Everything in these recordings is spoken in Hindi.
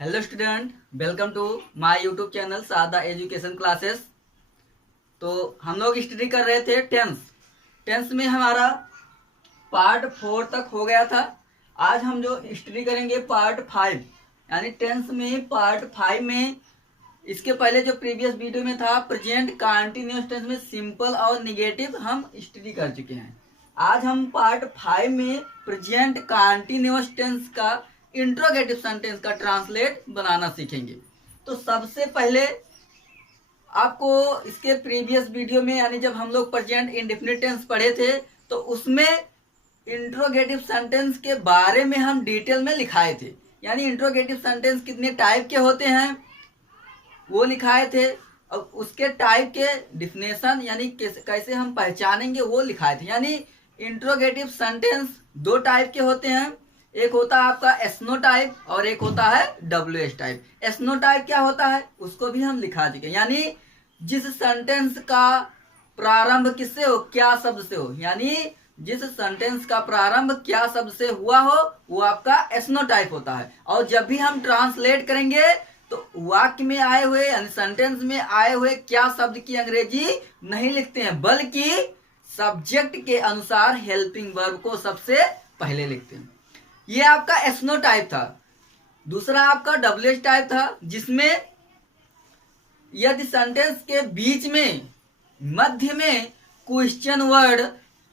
Hello student, welcome to my YouTube channel Sada education classes. तो हम लोग स्टडी कर रहे थे टेंस में हमारा पार्ट 4 तक हो गया था। आज हम जो स्टडी करेंगे पार्ट 5, यानी टेंस में पार्ट 5 में। इसके पहले जो प्रीवियस वीडियो में था प्रेजेंट कंटीन्यूअस टेंस में सिंपल और निगेटिव हम स्टडी कर चुके हैं। आज हम पार्ट 5 में प्रेजेंट कंटीन्यूअस टेंस का इंट्रोगेटिव सेंटेंस का ट्रांसलेट बनाना सीखेंगे। तो सबसे पहले आपको इसके प्रीवियस वीडियो में, यानी जब हम लोग प्रेजेंट इंडेफिनिट टेंस पढ़े थे, तो उसमें इंट्रोगेटिव सेंटेंस के बारे में हम डिटेल में लिखाए थे। यानी इंट्रोगेटिव सेंटेंस कितने टाइप के होते हैं वो लिखाए थे, और उसके टाइप के डिफिनेशन यानी कैसे हम पहचानेंगे वो लिखाए थे। यानी इंट्रोगेटिव सेंटेंस दो टाइप के होते हैं, एक होता है आपका एसनो टाइप और एक होता है डब्ल्यूएच टाइप। एसनो टाइप क्या होता है उसको भी हम लिखा चुके हैं। यानी जिस सेंटेंस का प्रारंभ किससे हो, क्या शब्द से हो, यानी जिस सेंटेंस का प्रारंभ क्या शब्द से हुआ हो वो आपका एसनो टाइप होता है। और जब भी हम ट्रांसलेट करेंगे तो वाक्य में आए हुए यानी सेंटेंस में आए हुए क्या शब्द की अंग्रेजी नहीं लिखते हैं, बल्कि सब्जेक्ट के अनुसार हेल्पिंग वर्ब को सबसे पहले लिखते हैं। ये आपका एसनो टाइप था। दूसरा आपका डब्ल्यूएच टाइप था, जिसमें यदि सेंटेंस के बीच में मध्य में क्वेश्चन वर्ड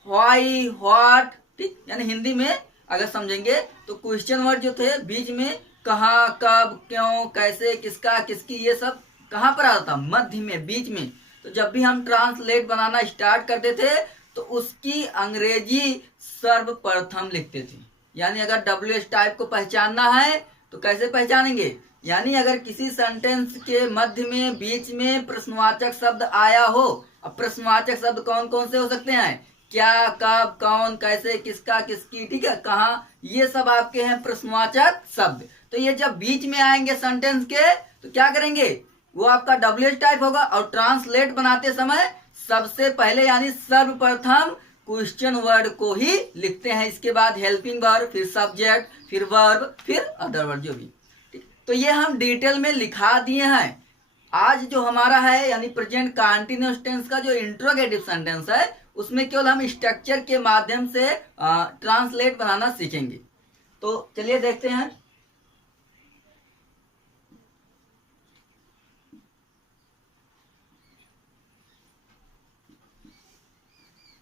व्हाई व्हाट, ठीक, यानी हिंदी में अगर समझेंगे तो क्वेश्चन वर्ड जो थे बीच में कहाँ कब क्यों कैसे किसका किसकी ये सब कहाँ पर आता था, मध्य में बीच में। तो जब भी हम ट्रांसलेट बनाना स्टार्ट करते थे तो उसकी अंग्रेजी सर्वप्रथम लिखते थे। यानी अगर डब्ल्यूएच टाइप को पहचानना है तो कैसे पहचानेंगे, यानी अगर किसी सेंटेंस के मध्य में बीच में प्रश्नवाचक शब्द आया हो। अब प्रश्नवाचक शब्द कौन कौन से हो सकते हैं, क्या कब कौन कैसे किसका किसकी, ठीक है, कहाँ, ये सब आपके हैं प्रश्नवाचक शब्द। तो ये जब बीच में आएंगे सेंटेंस के तो क्या करेंगे, वो आपका डब्ल्यूएच टाइप होगा। और ट्रांसलेट बनाते समय सबसे पहले यानी सर्वप्रथम क्वेश्चन वर्ड को ही लिखते हैं, इसके बाद हेल्पिंग वर्ब, फिर सब्जेक्ट, फिर वर्ब, फिर अदर वर्ड जो भी। तो ये हम डिटेल में लिखा दिए हैं। आज जो हमारा है यानी प्रेजेंट कंटीन्यूअस टेंस का जो इंट्रोगेटिव सेंटेंस है उसमें केवल हम स्ट्रक्चर के माध्यम से ट्रांसलेट बनाना सीखेंगे। तो चलिए देखते हैं।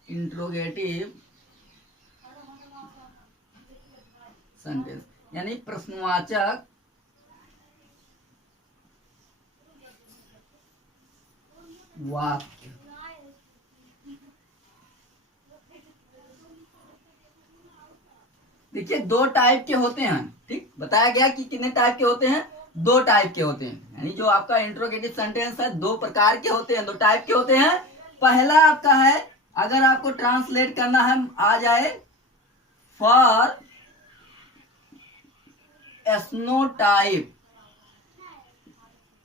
इंट्रोगेटिव सेंटेंस यानी प्रश्नवाचक वाक्य। देखिए दो टाइप के होते हैं, ठीक, बताया गया कि कितने टाइप के होते हैं, दो टाइप के होते हैं। यानी जो आपका इंट्रोगेटिव सेंटेंस है दो प्रकार के होते हैं, दो टाइप के होते हैं। पहला आपका है, अगर आपको ट्रांसलेट करना है आ जाए, फॉर एस्नो टाइप,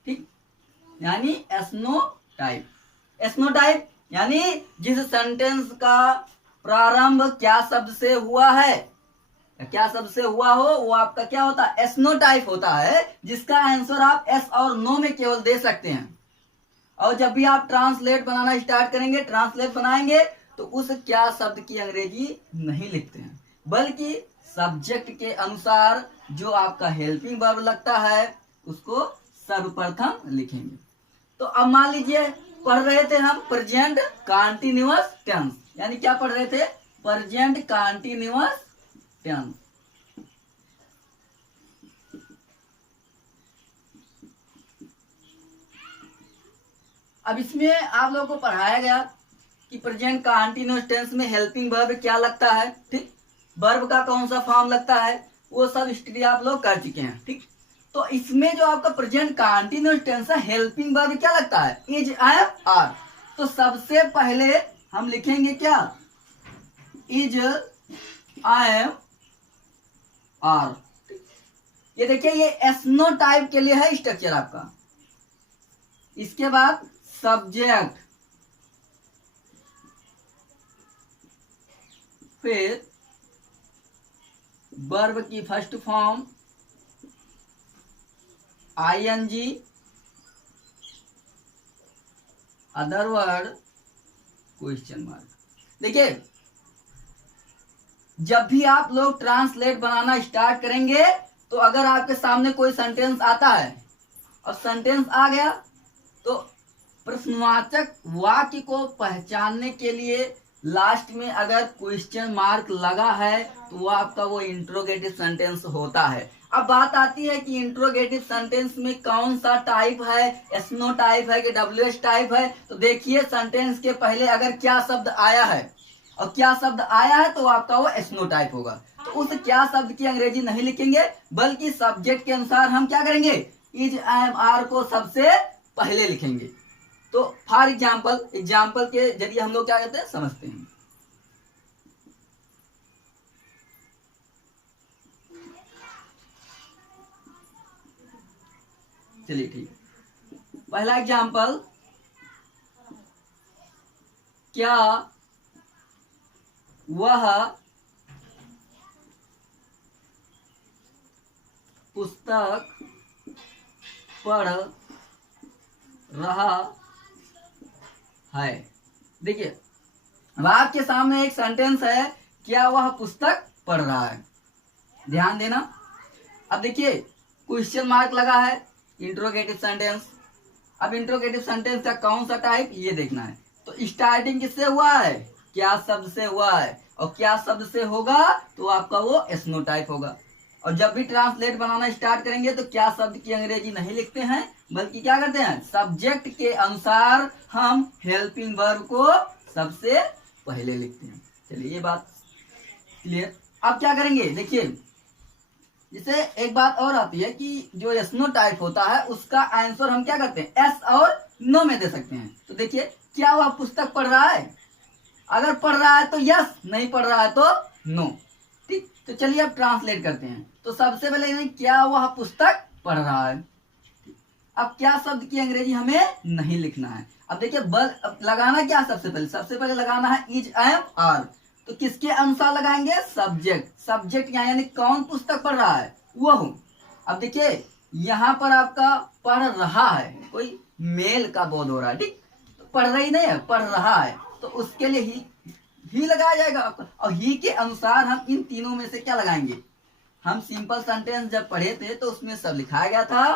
ठीक, यानी एस्नो टाइप। एस्नो टाइप यानी जिस सेंटेंस का प्रारंभ क्या शब्द से हुआ है, क्या शब्द से हुआ हो वो आपका क्या होता है, एस्नो टाइप होता है, जिसका आंसर आप एस और नो में केवल दे सकते हैं। और जब भी आप ट्रांसलेट बनाना स्टार्ट करेंगे, ट्रांसलेट बनाएंगे तो उस क्या शब्द की अंग्रेजी नहीं लिखते हैं, बल्कि सब्जेक्ट के अनुसार जो आपका हेल्पिंग वर्ब लगता है उसको सर्वप्रथम लिखेंगे। तो अब मान लीजिए पढ़ रहे थे हम प्रेजेंट कंटीन्यूअस टेंस, यानी क्या पढ़ रहे थे, प्रेजेंट कंटीन्यूअस टेंस। अब इसमें आप लोगों को पढ़ाया गया कि प्रेजेंट कंटीन्यूअस टेंस में हेल्पिंग वर्ब क्या लगता है, ठीक, वर्ब का कौन सा फॉर्म लगता है, वो सब स्टडी आप लोग कर चुके हैं, ठीक। तो इसमें जो आपका प्रेजेंट कंटीन्यूअस टेंस है हेल्पिंग वर्ब क्या लगता है, इज, एम, आर। तो सबसे पहले हम लिखेंगे क्या, इज, एम, आर। ये देखिए ये एस्नो टाइप के लिए है स्ट्रक्चर आपका। इसके बाद सब्जेक्ट, फिर वर्ब की first form, ING other word question mark. देखिए जब भी आप लोग ट्रांसलेट बनाना स्टार्ट करेंगे तो अगर आपके सामने कोई सेंटेंस आता है और सेंटेंस आ गया तो प्रश्नवाचक वाक्य को पहचानने के लिए लास्ट में अगर क्वेश्चन मार्क लगा है तो वो आपका वो इंट्रोगेटिव सेंटेंस होता है। अब बात आती है कि इंट्रोगेटिव सेंटेंस में कौन सा टाइप है, एस नो टाइप है कि WH टाइप है। तो देखिए सेंटेंस के पहले अगर क्या शब्द आया है और क्या शब्द आया है तो आपका वो एस नो टाइप होगा। तो उस क्या शब्द की अंग्रेजी नहीं लिखेंगे बल्कि सब्जेक्ट के अनुसार हम क्या करेंगे, इज एम आर को सबसे पहले लिखेंगे। तो फॉर एग्जाम्पल के जरिए हम लोग क्या कहते हैं समझते हैं। चलिए ठीक, पहला एग्जाम्पल, क्या वह पुस्तक पढ़ रहा है। देखिए अब आपके सामने एक सेंटेंस है, क्या वह पुस्तक पढ़ रहा है। ध्यान देना। अब देखिए क्वेश्चन मार्क लगा है, इंट्रोगेटिव सेंटेंस। अब इंट्रोगेटिव सेंटेंस का कौन सा टाइप ये देखना है। तो स्टार्टिंग किससे हुआ है, क्या शब्द से हुआ है, और क्या शब्द से होगा तो आपका वो एस नो टाइप होगा। और जब भी ट्रांसलेट बनाना स्टार्ट करेंगे तो क्या शब्द की अंग्रेजी नहीं लिखते हैं बल्कि क्या करते हैं, सब्जेक्ट के अनुसार हम हेल्पिंग वर्ब को सबसे पहले लिखते हैं। चलिए ये बात क्लियर। अब क्या करेंगे, देखिए जैसे एक बात और आती है कि जो एस नो टाइप होता है उसका आंसर हम क्या करते हैं, एस और नो में दे सकते हैं। तो देखिए क्या वह पुस्तक पढ़ रहा है, अगर पढ़ रहा है तो यस, नहीं पढ़ रहा है तो नो। ठीक, तो चलिए अब ट्रांसलेट करते हैं। तो सबसे पहले क्या वह पुस्तक पढ़ रहा है। अब क्या शब्द की अंग्रेजी हमें नहीं लिखना है। अब देखिए अब लगाना क्या, सबसे पहले लगाना है इज एम आर। तो किसके अनुसार लगाएंगे, सब्जेक्ट यानी कौन पुस्तक पढ़ रहा है वो हूं। अब देखिए यहाँ पर आपका पढ़ रहा है, कोई मेल का बोध हो रहा है। ठीक, तो पढ़ रही नहीं है, पढ़ रहा है, तो उसके लिए ही लगाया जाएगा आपका। और ही के अनुसार हम इन तीनों में से क्या लगाएंगे। हम सिंपल सेंटेंस जब पढ़े थे तो उसमें सब लिखाया गया था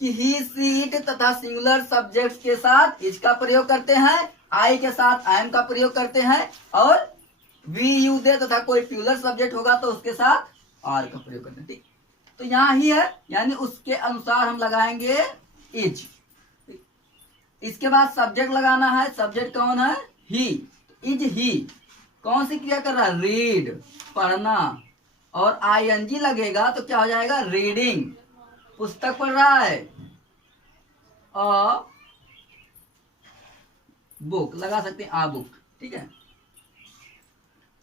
कि ही सी इट तथा सिंगुलर सब्जेक्ट के साथ इज का प्रयोग करते हैं, आई के साथ आई एम का प्रयोग करते हैं, और वी यू दे तथा कोई प्लूरल सब्जेक्ट होगा तो उसके साथ आर का प्रयोग करते हैं। ठीक, तो यहाँ ही है, यानी उसके अनुसार हम लगाएंगे इज। इसके बाद सब्जेक्ट लगाना है, सब्जेक्ट कौन है, ही। इज ही कौन सी क्रिया कर रहा है, रीड, पढ़ना, और आईएनजी लगेगा तो क्या हो जाएगा, रीडिंग, पुस्तक पढ़ रहा है। अ बुक लगा सकते हैं, आ बुक। ठीक है,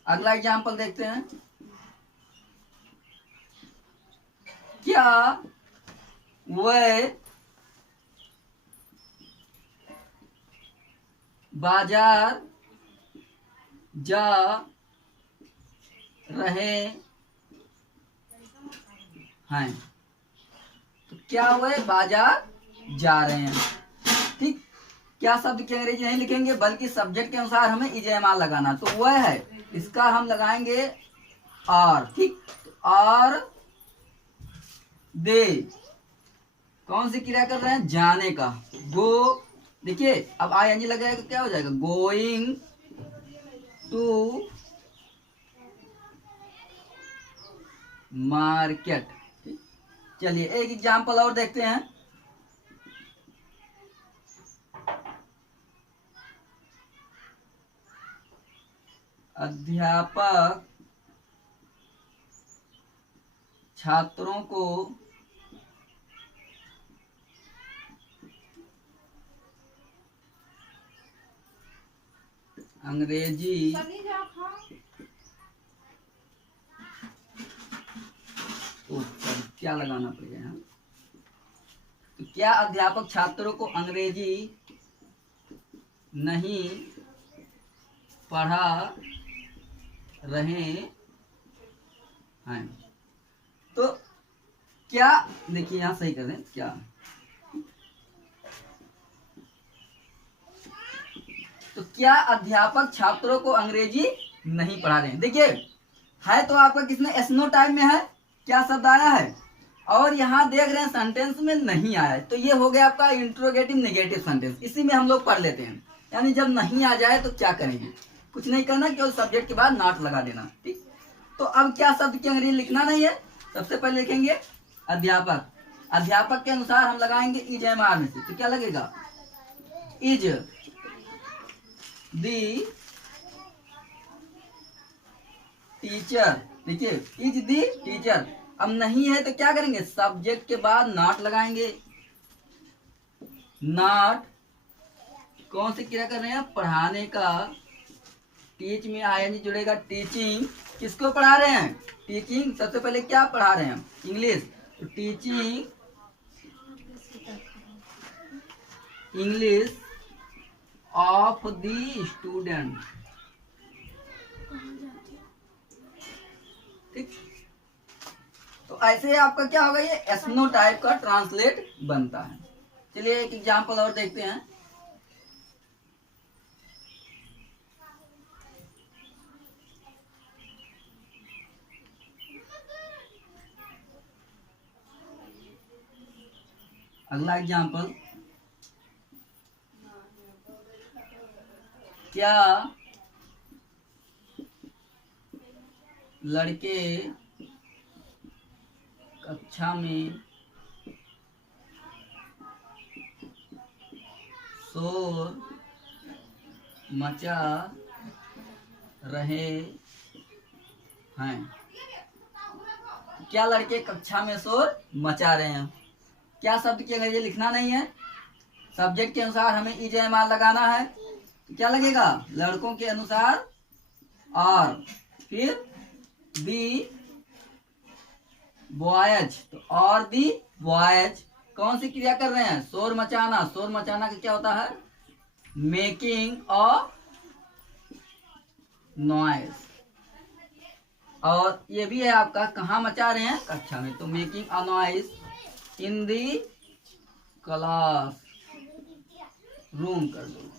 अगला एग्जाम्पल देखते हैं। क्या वह बाजार जा रहे हैं। तो क्या वह बाजार जा रहे हैं। ठीक, क्या शब्द की अंग्रेजी नहीं लिखेंगे बल्कि सब्जेक्ट के अनुसार हमें इजेमाल लगाना। तो वह है, इसका हम लगाएंगे आर। ठीक, आर दे कौन सी क्रिया कर रहे हैं, जाने का, गो। देखिए अब आईएनजी लगाएगा तो क्या हो जाएगा, गोइंग टू मार्केट। चलिए एक एग्जाम्पल और देखते हैं। अध्यापक छात्रों को अंग्रेजी क्या लगाना पड़ेगा यहाँ, तो क्या अध्यापक छात्रों को अंग्रेजी नहीं पढ़ा रहे हैं। तो क्या, देखिए यहाँ सही कर दें, क्या तो क्या अध्यापक छात्रों को अंग्रेजी नहीं पढ़ा रहे हैं। देखिए है तो आपका किसमें एसनो टाइप में है, क्या शब्द आया है, और यहाँ देख रहे हैं सेंटेंस में नहीं आया है, तो ये हो गया आपका इंट्रोगेटिव नेगेटिव सेंटेंस। इसी में हम लोग पढ़ लेते हैं, यानी जब नहीं आ जाए तो क्या करेंगे, कुछ नहीं करना, केवल सब्जेक्ट के बाद नॉट लगा देना। ठीक, तो अब क्या शब्द की अंग्रेजी लिखना नहीं है, सबसे पहले लिखेंगे अध्यापक। अध्यापक के अनुसार हम लगाएंगे इज एम आर में से, तो क्या लगेगा, इज दी टीचर। देखिए इज दी टीचर, अब नहीं है तो क्या करेंगे, सब्जेक्ट के बाद नॉट लगाएंगे। नॉट कौन सी क्रिया कर रहे हैं, पढ़ाने का, टीच में आईएनजी जुड़ेगा, टीचिंग, किसको पढ़ा रहे हैं, टीचिंग। सबसे पहले क्या पढ़ा रहे हैं, इंग्लिश, तो teaching English of the student. ठीक, तो ऐसे आपका क्या होगा, ये एस्नो टाइप का ट्रांसलेट बनता है। चलिए एक एग्जांपल और देखते हैं। अगला एग्जांपल, क्या लड़के कक्षा में शोर मचा रहे हैं। क्या लड़के कक्षा में शोर मचा रहे हैं, क्या शब्द की अंग्रेजी लिखना नहीं है, सब्जेक्ट के अनुसार हमें इज एम आर लगाना है, तो क्या लगेगा, लड़कों के अनुसार, और फिर दी बॉयज, तो और दी बॉयज कौन सी क्रिया कर रहे हैं, शोर मचाना। शोर मचाना का क्या होता है, मेकिंग अ नॉइज, और ये भी है आपका, कहाँ मचा रहे हैं, कक्षा में, तो making a noise in the class room कर दो।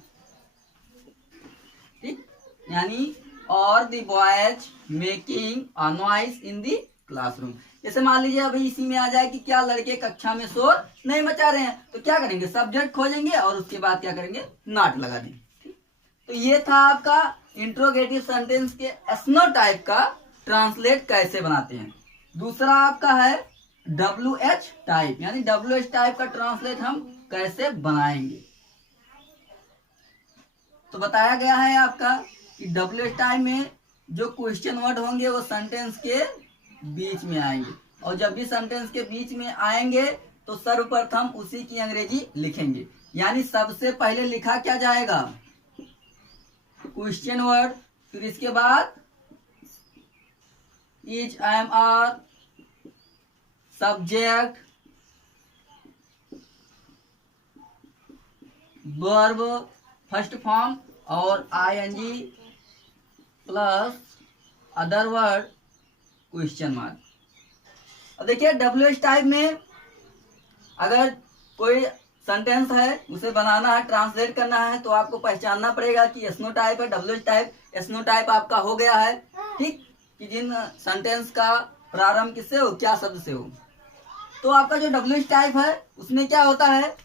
ठीक, यानी और the boys making a noise in the classroom. जैसे मान लीजिए अभी इसी में आ जाए कि क्या लड़के कक्षा में शोर नहीं मचा रहे हैं, तो क्या करेंगे, सब्जेक्ट खोजेंगे और उसके बाद क्या करेंगे, नॉट लगा देंगे। तो ये था आपका इंट्रोगेटिव सेंटेंस के एस्नो टाइप का ट्रांसलेट कैसे बनाते हैं। दूसरा आपका है WH टाइप, यानी WH टाइप का ट्रांसलेट हम कैसे बनाएंगे। तो बताया गया है आपका कि WH टाइप में जो क्वेश्चन वर्ड होंगे वो सेंटेंस के बीच में आएंगे, और जब भी सेंटेंस के बीच में आएंगे तो सर्वप्रथम उसी की अंग्रेजी लिखेंगे। यानी सबसे पहले लिखा क्या जाएगा, क्वेश्चन वर्ड, फिर इसके बाद is am are, subject, verb first form और ING plus other word question mark. अब देखिए WH टाइप में अगर कोई सेंटेंस है उसे बनाना है, ट्रांसलेट करना है, तो आपको पहचानना पड़ेगा कि एस्नो टाइप है, WH टाइप। एस्नो टाइप आपका हो गया है, ठीक, कि जिन सेंटेंस का प्रारंभ किससे हो, क्या शब्द से हो। तो आपका जो WH टाइप है उसमें क्या होता है,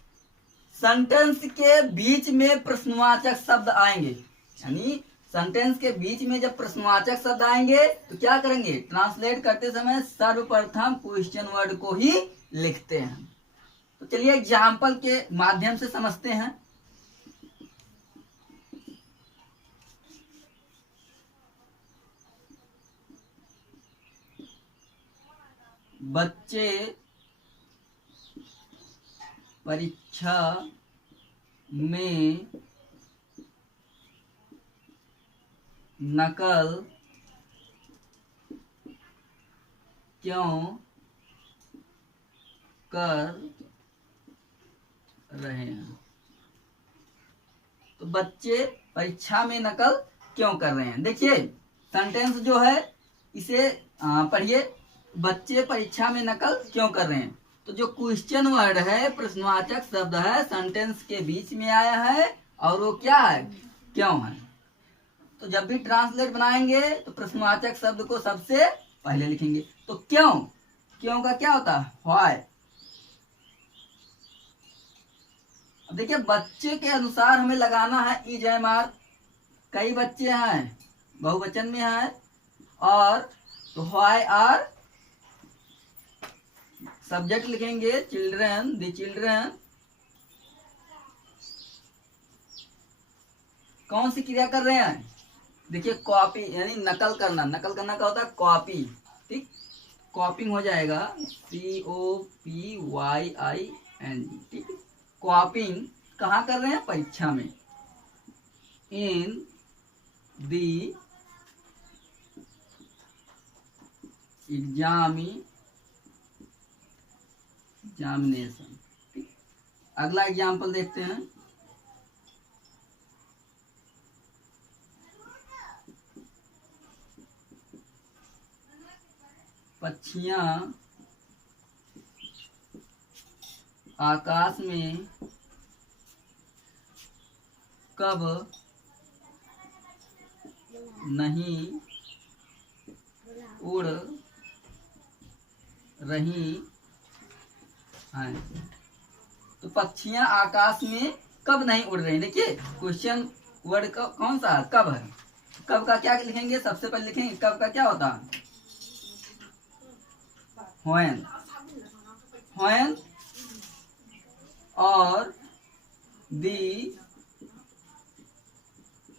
सेंटेंस के बीच में प्रश्नवाचक शब्द आएंगे, यानी सेंटेंस के बीच में जब प्रश्नवाचक शब्द आएंगे तो क्या करेंगे, ट्रांसलेट करते समय सर्वप्रथम क्वेश्चन वर्ड को ही लिखते हैं। तो चलिए एग्जाम्पल के माध्यम से समझते हैं। बच्चे परीक्षा में नकल क्यों कर रहे हैं। तो बच्चे परीक्षा में नकल क्यों कर रहे हैं। देखिए सेंटेंस जो है इसे पढ़िए, बच्चे परीक्षा में नकल क्यों कर रहे हैं? तो जो क्वेश्चन वर्ड है, प्रश्नवाचक शब्द है, सेंटेंस के बीच में आया है और वो क्या है? क्यों है। तो जब भी ट्रांसलेट बनाएंगे तो प्रश्नवाचक शब्द को सबसे पहले लिखेंगे। तो क्यों, क्यों का क्या होता है? व्हाई। अब देखिए बच्चे के अनुसार हमें लगाना है इज एम आर। कई बच्चे हैं, बहुवचन में है, और तो व्हाई आर सब्जेक्ट लिखेंगे चिल्ड्रन, द चिल्ड्रन। कौन सी क्रिया कर रहे हैं? देखिए कॉपी यानी नकल करना। नकल करना क्या होता है? कॉपी। ठीक, कॉपिंग हो जाएगा COPYING। ठीक, कॉपिंग कहाँ कर रहे हैं? परीक्षा में। इन दी एग्जामिनेशन। अगला एग्जाम्पल देखते हैं। पक्षियां आकाश में कब नहीं उड़ रही हैं? तो पक्षियां आकाश में कब नहीं उड़ रही? देखिए क्वेश्चन वर्ड का कौन सा है? कब है। कब का क्या लिखेंगे? सबसे पहले लिखेंगे कब का क्या होता है? when। when और the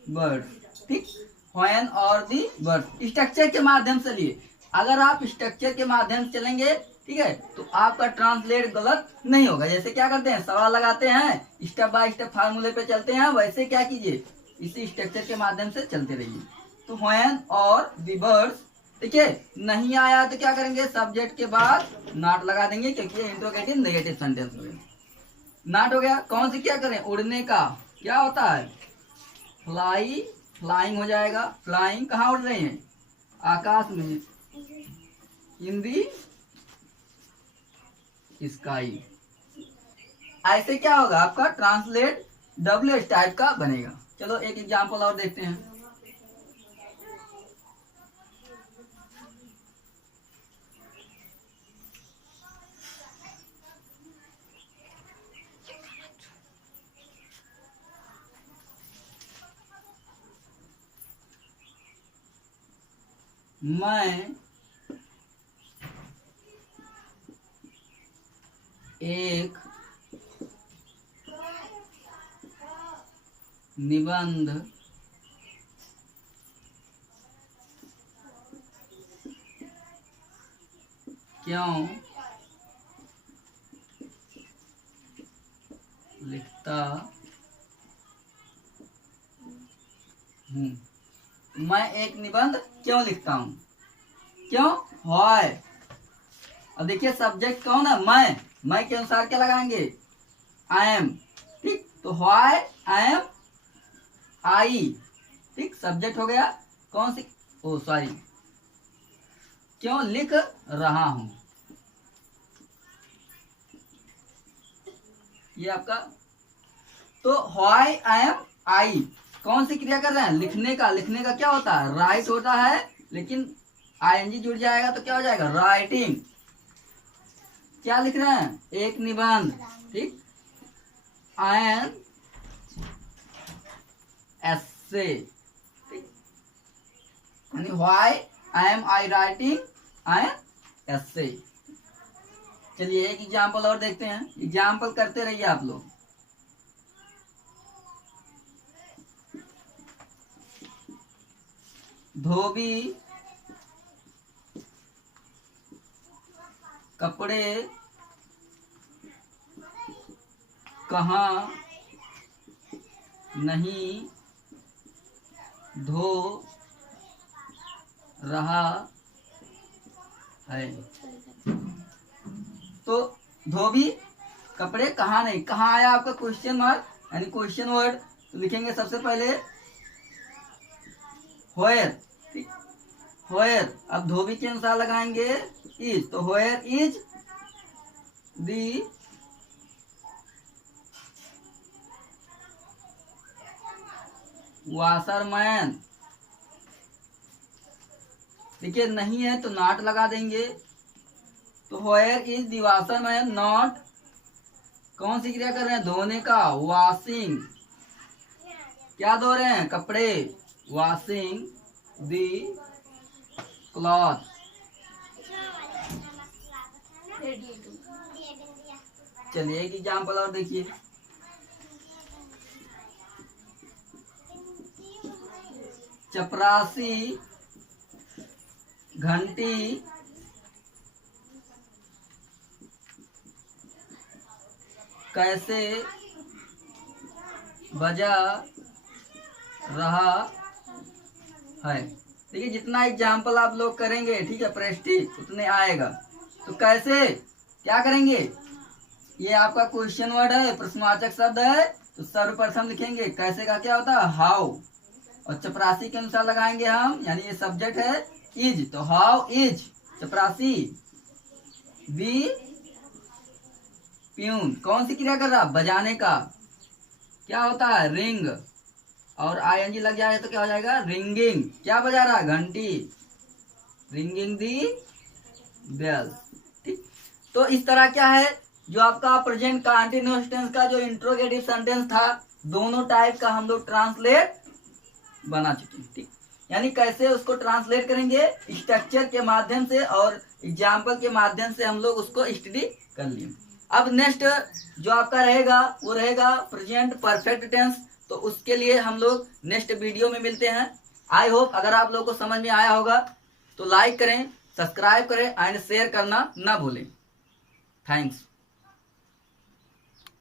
birds। ठीक, when और the birds स्ट्रक्चर के माध्यम से लिए। अगर आप स्ट्रक्चर के माध्यम से चलेंगे, ठीक है, तो आपका ट्रांसलेट गलत नहीं होगा। जैसे क्या करते हैं, सवाल लगाते हैं, स्टेप बाय स्टेप फार्मूले पे चलते हैं, वैसे क्या कीजिए, इसी स्ट्रक्चर के माध्यम से चलते रहिए। तो when और the birds, देखिए नहीं आया तो क्या करेंगे? सब्जेक्ट के बाद नॉट लगा देंगे, क्योंकि ये इंट्रोगेटिव नेगेटिव सेंटेंस हो गया। नॉट हो गया। कौन सी क्या करें? उड़ने का क्या होता है? फ्लाई, फ्लाइंग हो जाएगा। फ्लाइंग कहाँ उड़ रहे हैं? आकाश में। इन दी स्काई। ऐसे क्या होगा? आपका ट्रांसलेट WH टाइप का बनेगा। चलो एक एग्जांपल और देखते हैं। मैं एक निबंध क्यों लिखता हूँ? मैं एक निबंध क्यों लिखता हूँ? क्यों? व्हाई। अब देखिए सब्जेक्ट कौन है? मैं के अनुसार क्या लगाएंगे? I am. ठीक, तो व्हाई आई एम आई। ठीक, सब्जेक्ट हो गया। कौन सी? ओ सॉरी, क्यों लिख रहा हूं। ये आपका। तो व्हाई आई एम आई कौन सी क्रिया कर रहे हैं? लिखने का। लिखने का क्या होता है? राइट होता है, लेकिन ING जुड़ जाएगा तो क्या हो जाएगा? राइटिंग। क्या लिख रहे हैं? एक निबंध। ठीक, एन एसे। यानी why I am I writing an essay. चलिए एक एग्जाम्पल और देखते हैं। एग्जाम्पल करते रहिए आप लोग। धोबी कपड़े कहाँ नहीं धो रहा है? तो धोबी कपड़े कहाँ नहीं, कहाँ आया आपका? क्वेश्चन मार्क यानी क्वेश्चन वर्ड। तो लिखेंगे सबसे पहले व्हेयर। ठीक, व्हेयर। अब धोबी के अनुसार लगाएंगे इज, तो वेयर इज दी वाशरमैन। देखिए नहीं है तो नॉट लगा देंगे। तो where is the washerman not, कौन सी क्रिया कर रहे हैं, धोने का, वॉशिंग, क्या धो रहे हैं, कपड़े, वॉशिंग दी क्लॉथ। चलिए एक एग्जाम्पल और देखिए, चपरासी घंटी कैसे बजा रहा है। देखिए जितना एग्जाम्पल आप लोग करेंगे, ठीक है, प्रेस्टिज, उतने आएगा। तो कैसे क्या करेंगे, ये आपका क्वेश्चन वर्ड है, प्रश्नवाचक शब्द है, तो सर्वप्रथम लिखेंगे कैसे का क्या होता है, हाउ, और चपरासी के अनुसार लगाएंगे हम, यानी ये सब्जेक्ट है इज, तो हाउ इज चपरासी। दी प्यून, कौन सी क्रिया कर रहा, बजाने का, क्या होता है, रिंग, और आईएनजी लग जाएगा तो क्या हो जाएगा, रिंगिंग, क्या बजा रहा है, घंटी, रिंगिंग दी बेल। ठीक, तो इस तरह क्या है, जो आपका प्रेजेंट कंटीन्यूअस टेंस का जो इंट्रोगेटिव सेंटेंस था, दोनों टाइप का हम लोग ट्रांसलेट बना चुके हैं। ठीक, यानी कैसे उसको ट्रांसलेट करेंगे, स्ट्रक्चर के माध्यम से और एग्जाम्पल के माध्यम से हम लोग उसको स्टडी कर लिए। अब नेक्स्ट जो आपका रहेगा वो रहेगा प्रेजेंट परफेक्ट टेंस, तो उसके लिए हम लोग नेक्स्ट वीडियो में मिलते हैं। आई होप अगर आप लोगों को समझ में आया होगा तो लाइक करें, सब्सक्राइब करें एंड शेयर करना ना भूलें। थैंक्स।